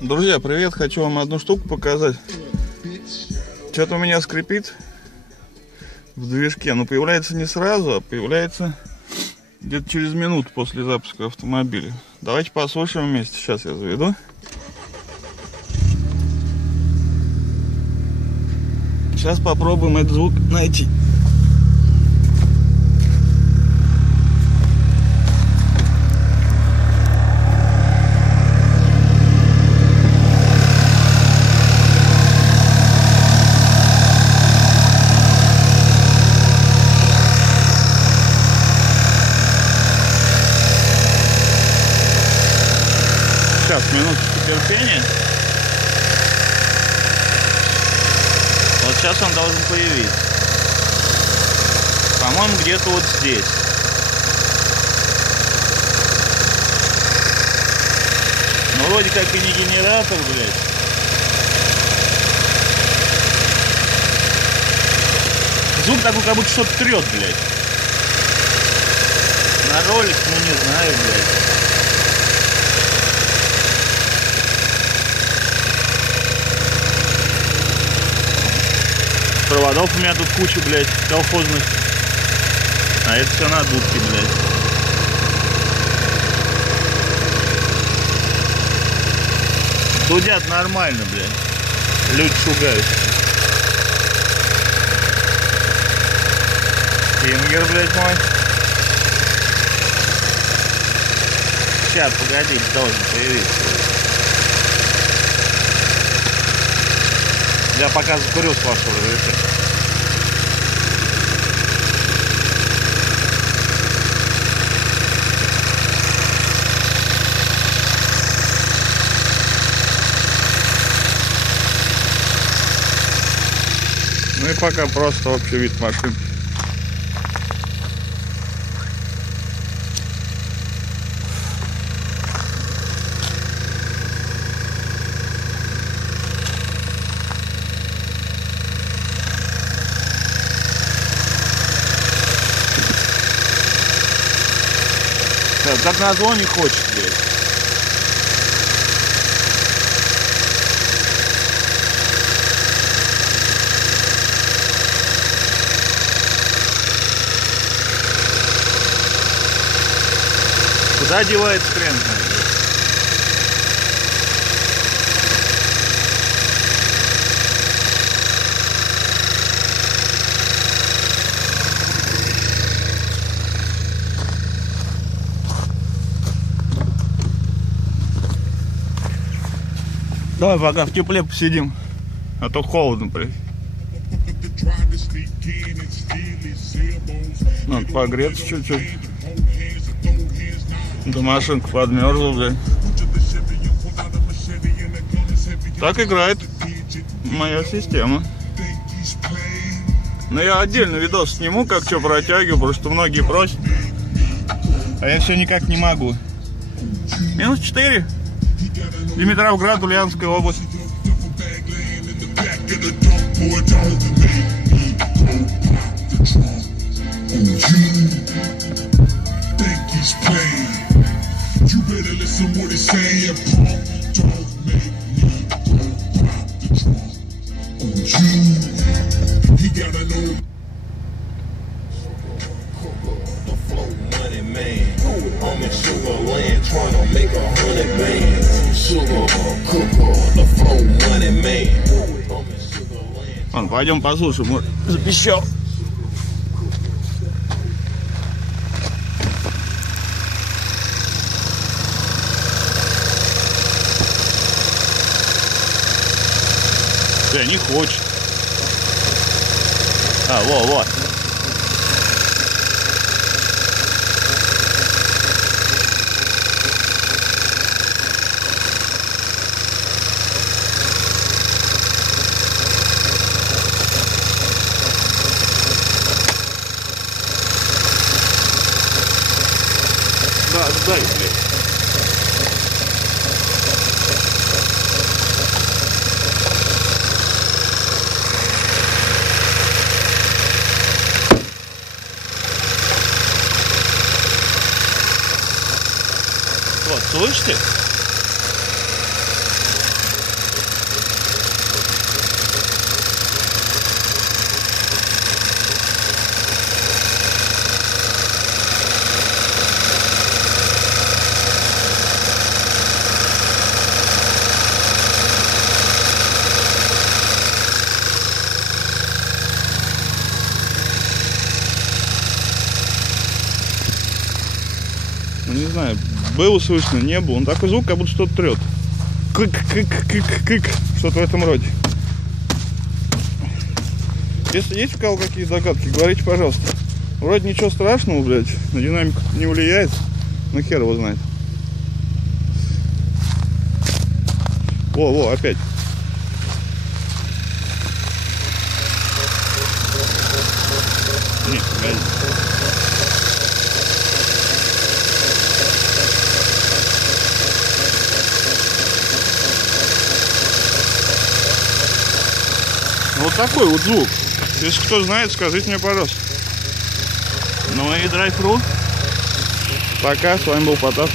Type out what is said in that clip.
Друзья, привет! Хочу вам одну штуку показать. Что-то у меня скрипит в движке, но появляется не сразу, а появляется где-то через минуту после запуска автомобиля. Давайте послушаем вместе. Сейчас я заведу. Сейчас попробуем этот звук найти. Сейчас, минуточку терпения. Вот сейчас он должен появиться. По-моему, где-то вот здесь. Ну, вроде как и не генератор, блядь. Звук такой, как будто что-то трет, блядь. На ролик, ну не знаю, блядь. Проводов у меня тут куча, блядь, колхозных. А это все надутки, блядь. Дудят нормально, блядь. Люди шугают. Фингер, блядь, мой. Сейчас, погодите, должен появиться. Я пока закурю с вашего разрешения. Ну и пока просто общий вид машин. Так назло не хочет, блядь. Куда девается хрен знает. Давай пока в тепле посидим, а то холодно, блядь. Надо погреться чуть-чуть. Да машинка подмерзла, блядь. Так играет моя система. Но я отдельно видос сниму, как что протягиваю, потому что многие просят. А я все никак не могу. Минус 4. Димитровград, Ульяновская область. Ладно, пойдем послушаем, может, запищал. Не хочет. А, во. Да, дай, блядь. Было слышно, не было. Он такой звук, как будто что-то трет. Кык-кык-кык-кык. Что-то в этом роде. Если есть у кого какие догадки, говорите, пожалуйста. Вроде ничего страшного, блядь. На динамику не влияет. Ну хер его знает. Во, опять. Нет, опять. Вот такой вот звук. Если кто знает, скажите мне, пожалуйста. Ну и Drive.ru. Пока, с вами был Потап.